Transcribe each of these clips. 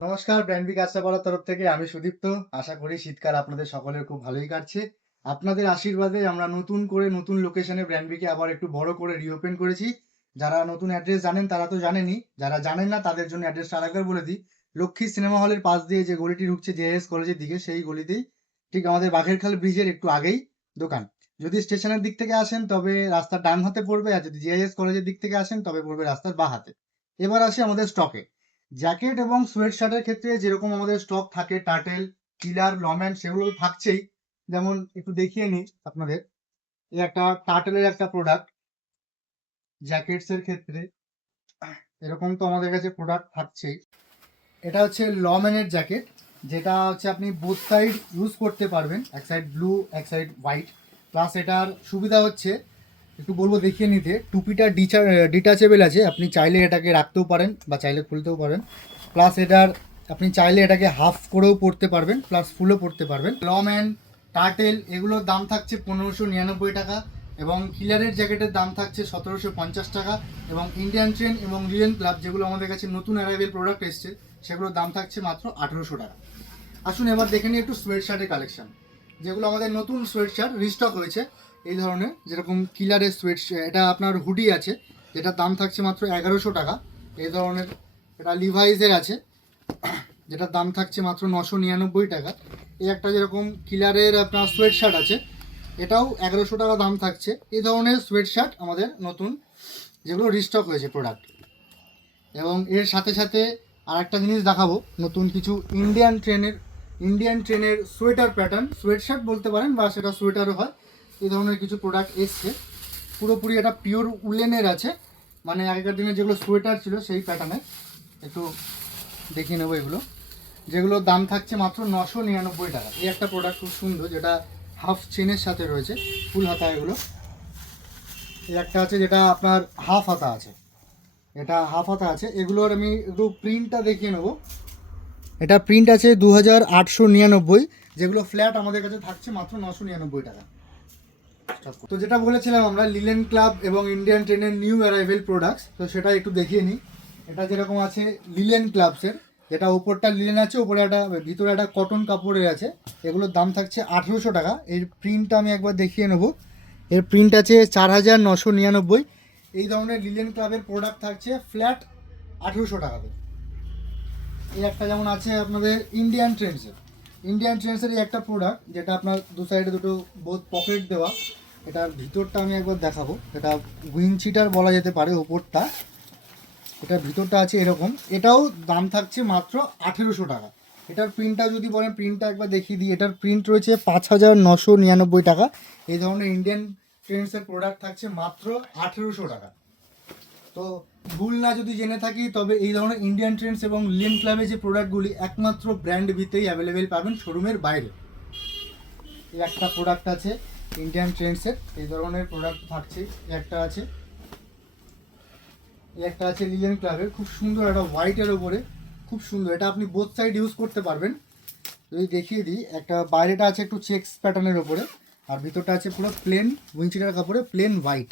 নমস্কার, ব্র্যান্ডবি কাঁচরাপাড়ার তরফ থেকে আমি সুদীপ্ত। আশা করি শীতকাল আপনাদের সকলের খুব ভালোই কাটছে। আপনাদের আশীর্বাদে আমরা নতুন করে নতুন লোকেশনে ব্র্যান্ডবিকে আবার একটু বড় করে রিওপেন করেছি। যারা নতুন অ্যাড্রেস জানেন তারা তো জানেনই, যারা জানেন না তাদের জন্য অ্যাড্রেসটা আরেকবার বলে দিই। লক্ষ্মী সিনেমা হলের পাশ দিয়ে যে গলিটি ঢুকছে জেএস কলেজের দিকে, সেই গলিতেই ঠিক আমাদের বাঘেরখাল ব্রিজের একটু আগেই দোকান। যদি স্টেশনের দিক থেকে আসেন তবে রাস্তার ডান হাতে পড়বে, আর যদি জেএস কলেজের দিক থেকে আসেন তবে পড়বে রাস্তার বাঁ হাতে। এবার আসি আমাদের স্টকে। জ্যাকেট এবং সোয়েট শার্টের ক্ষেত্রে যেরকম আমাদের স্টক থাকে, টার্টেল, কিলার, লম্যান, সেগুলো তো থাকছেই। যেমন একটু দেখিয়ে নিই আপনাদের, এই একটা টার্টেলের একটা প্রোডাক্ট জ্যাকেটস এর ক্ষেত্রে, এরকম তো আমাদের কাছে প্রোডাক্ট থাকছেই। এটা হচ্ছে লম্যানের জ্যাকেট, যেটা হচ্ছে আপনি বোথ সাইড ইউজ করতে পারবেন, এক সাইড ব্লু এক সাইড হোয়াইট। প্লাস এটার সুবিধা হচ্ছে, একটু বলবো দেখিয়ে নিতে, টুপিটা ডিটাচেবল আছে, আপনি চাইলে এটাকে রাখতেও পারেন বা চাইলে খুলতেও পারেন। প্লাস এটার আপনি চাইলে এটাকে হাফ করেও পরতে পারবেন, প্লাস ফুলও পরতে পারবেন। লম্যান, টার্টেল এগুলোর দাম থাকছে 1599 টাকা, এবং কিলারের জ্যাকেটের দাম থাকছে 1750 টাকা, এবং ইন্ডিয়ান ট্রেন এবং রিয়েন ক্লাব যেগুলো আমাদের কাছে নতুন অ্যারাইভেল প্রোডাক্ট এসছে সেগুলোর দাম থাকছে মাত্র 1800 টাকা। আসুন এবার দেখে নিই একটু সোয়েট শার্টের কালেকশন, যেগুলো আমাদের নতুন সোয়েট শার্ট রিস্টক হয়েছে এই ধরনের। যেরকম কিলারের সোয়েট, এটা আপনার হুডি আছে যেটার দাম থাকছে মাত্র 1100 টাকা। এই ধরনের এটা লিভাইসের আছে যেটার দাম থাকছে মাত্র 999 টাকা। এই একটা যেরকম কিলারের আপনার সোয়েট শার্ট আছে, এটাও 1100 টাকা দাম থাকছে। এই ধরনের সোয়েট শার্ট আমাদের নতুন যেগুলো রিস্টক হয়েছে প্রোডাক্ট। এবং এর সাথে সাথে আর একটা জিনিস দেখাবো, নতুন কিছু ইন্ডিয়ান ট্রেনের সোয়েটার প্যাটার্ন, সোয়েট শার্ট বলতে পারেন বা সেটা সোয়েটারও হয়, এই ধরনের কিছু প্রোডাক্ট এসছে। পুরোপুরি এটা পিওর উলেনের আছে, মানে আগেকার দিনে যেগুলো সোয়েটার ছিল সেই প্যাটার্নে। একটু দেখিয়ে নেবো এগুলো, যেগুলোর দাম থাকছে মাত্র 999 টাকা। এই একটা প্রোডাক্ট খুব সুন্দর, যেটা হাফ চেনের সাথে রয়েছে, ফুল হাতা এগুলো। এই একটা আছে যেটা আপনার হাফ হাতা আছে, এটা হাফ হাতা আছে। এগুলোর আমি একটু প্রিন্টটা দেখিয়ে নেবো। এটা প্রিন্ট আছে 2899, যেগুলো ফ্ল্যাট আমাদের কাছে থাকছে মাত্র 999 টাকা। তো যেটা বলেছিলাম আমরা লিলেন ক্লাব এবং ইন্ডিয়ান ট্রেনের নিউ অ্যারাইভেল প্রোডাক্টস, তো সেটা একটু দেখিয়ে নিই। এটা যেরকম আছে লিলেন ক্লাবসের, যেটা ওপরটা লিলেন আছে, ওপরে একটা ভিতরে একটা কটন কাপড়ের আছে, এগুলোর দাম থাকছে 1800 টাকা। এর প্রিন্টটা আমি একবার দেখিয়ে নেবো। এর প্রিন্ট আছে 4999। এই ধরনের লিলেন ক্লাবের প্রোডাক্ট থাকছে ফ্ল্যাট 1800 টাকাতে। এই একটা যেমন আছে আপনাদের ইন্ডিয়ান ট্রেন্ডসের এই একটা প্রোডাক্ট, যেটা আপনার দু সাইডে দুটো বোথ পকেট দেওয়া। এটার ভিতরটা আমি একবার দেখাবো, এটা উইনচিটার বলা যেতে পারে ওপরটা। এটার ভিতরটা আছে এরকম, এটাও দাম থাকছে মাত্র 1800 টাকা। এটার প্রিন্টটা যদি বলেন, প্রিন্টটা একবার দেখিয়ে দিই। এটার প্রিন্ট রয়েছে 5999 টাকা। এই ধরনের ইন্ডিয়ান ট্রেন্ডসের প্রোডাক্ট থাকছে মাত্র 1800 টাকা। তো ভুল না যদি জেনে থাকি, তবে এই ধরনের ইন্ডিয়ান ট্রেন্ডস এবং লিলেন ক্লাবের যে প্রোডাক্টগুলি একমাত্র ব্র্যান্ড ভিতেই অ্যাভেলেবেল পাবেন, শোরুমের বাইরে। এই একটা প্রোডাক্ট আছে ইন্ডিয়ান ট্রেন্ডসের, এই ধরনের প্রোডাক্ট থাকছে। এই একটা আছে, এই একটা আছে লিলেন ক্লাবের, খুব সুন্দর, একটা হোয়াইটের ওপরে, খুব সুন্দর। এটা আপনি বোথ সাইড ইউজ করতে পারবেন। যদি দেখিয়ে দিই, একটা বাইরেটা আছে একটু চেক্স প্যাটার্নের ওপরে, আর ভিতরটা আছে পুরো প্লেন উইনচিটার কাপড়ে, প্লেন হোয়াইট।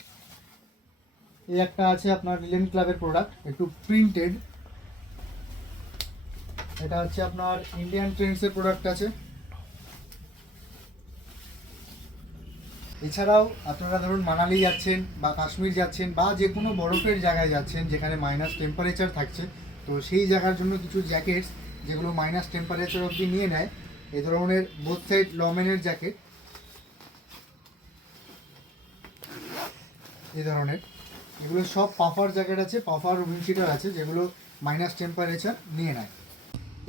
এই একটা আছে আপনার লিলেন ক্লাবের প্রোডাক্ট, একটু প্রিন্টেড। এটা হচ্ছে আপনার ইন্ডিয়ান ট্রেন্ডসের প্রোডাক্ট আছে। এছাড়াও আপনারা ধরুন মানালি যাচ্ছেন বা কাশ্মীর যাচ্ছেন বা যে কোনো বরফের জায়গায় যাচ্ছেন যেখানে মাইনাস টেম্পারেচার থাকছে, তো সেই জায়গার জন্য কিছু জ্যাকেটস যেগুলো মাইনাস টেম্পারেচার অবধি নিয়ে নেয়, এই ধরনের বোথ সাইড লমেনের জ্যাকেট, এই ধরনের এগুলো সব পাফার জ্যাকেট আছে, পাফার উইন্ডশিটার আছে, যেগুলো মাইনাস টেম্পারেচার নিয়ে নেয়।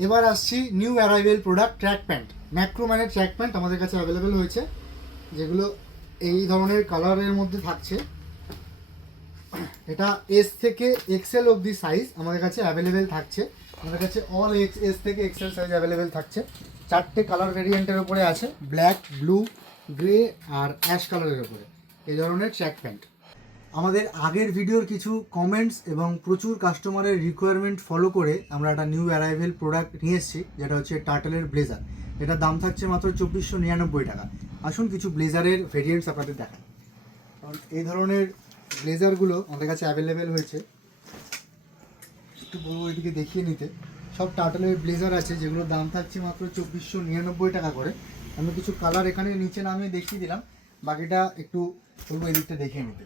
এবার আসছি new arrival product, track pants. ম্যাক্রোম্যানের ট্র্যাক প্যান্ট আমাদের কাছে অ্যাভেলেবেল হয়েছে, যেগুলো এই ধরনের কালারের মধ্যে থাকছে। এটা এস থেকে এক্সেল অবধি সাইজ আমাদের কাছে অ্যাভেলেবেল থাকছে। আমাদের কাছে অল এস থেকে এক্সেল সাইজ অ্যাভেলেবেল থাকছে। 4টে কালার ভেরিয়েন্টের উপরে আছে, ব্ল্যাক, ব্লু, গ্রে আর অ্যাশ কালারের উপরে এই ধরনের ট্র্যাক প্যান্ট। আমাদের আগের ভিডিওর কিছু কমেন্টস এবং প্রচুর কাস্টমারের রিকোয়ারমেন্ট ফলো করে আমরা একটা নিউ অ্যারাইভেল প্রোডাক্ট নিয়ে এসেছি, যেটা হচ্ছে টার্টেলের ব্লেজার। এটার দাম থাকছে মাত্র 2499 টাকা। আসুন কিছু ব্লেজারের ভেরিয়েন্টস আপনাদের দেখান। কারণ এই ধরনের ব্লেজারগুলো আমাদের কাছে অ্যাভেলেবেল হয়েছে, একটু বলবো এদিকে দেখিয়ে নিতে। সব টার্টলের ব্লেজার আছে, যেগুলোর দাম থাকছে মাত্র 2499 টাকা করে। আমি কিছু কালার এখানে নিচে নামিয়ে দেখিয়ে দিলাম, বাকিটা একটু বলবো এদিকটা দেখে নিতে।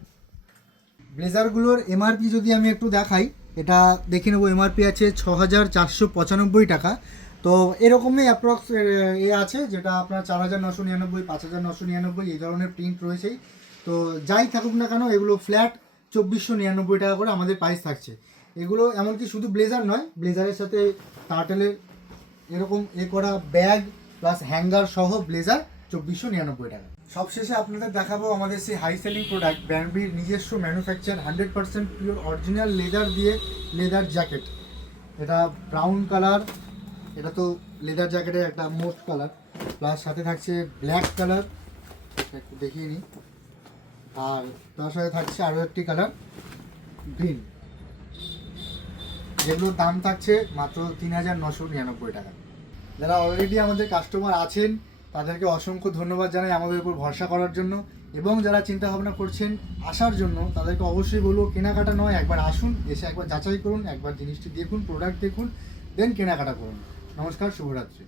ব্লেজারগুলোর এমআরপি যদি আমি একটু দেখাই, এটা দেখে নেবো। এমআরপি আছে 6495 টাকা। তো এরকমই অ্যাপ্রক্স এ আছে, যেটা আপনার 4999, 5999 এই ধরনের প্রিন্ট রয়েছেই। তো যাই থাকুক না কেন, এগুলো ফ্ল্যাট 2499 টাকা করে আমাদের প্রাইস থাকছে। এগুলো এমনকি শুধু ব্লেজার নয়, ব্লেজারের সাথে টার্টেলের এরকম করা ব্যাগ প্লাস হ্যাঙ্গার সহ ব্লেজার 2499 টাকা। সবশেষে আপনাদের দেখাবো আমাদের সেই হাই সেলিং প্রোডাক্ট ব্র্যান্ডবির নিজস্ব ম্যানুফ্যাকচার 100% পিওর অরিজিনাল লেদার দিয়ে লেদার জ্যাকেট। এটা ব্রাউন কালার, এটা তো লেদার জ্যাকেটের একটা মোস্ট কালার, প্লাস সাথে থাকছে ব্ল্যাক কালার, একটু দেখিয়ে নিই। আর তার সাথে থাকছে আরও একটি কালার গ্রিন, যেগুলোর দাম থাকছে মাত্র 3999 টাকা। যারা অলরেডি আমাদের কাস্টমার আছেন তাদেরকে অসংখ্য ধন্যবাদ জানাই আমাদের উপর ভরসা করার জন্য, এবং যারা চিন্তা ভাবনা করছেন আসার জন্য তাদেরকে অবশ্যই বলবো কেনাকাটা নয়, একবার আসুন, এসে একবার যাচাই করুন, একবার জিনিসটি দেখুন, প্রোডাক্ট দেখুন, দেন কেনাকাটা করুন। নমস্কার, শুভরাত্রি।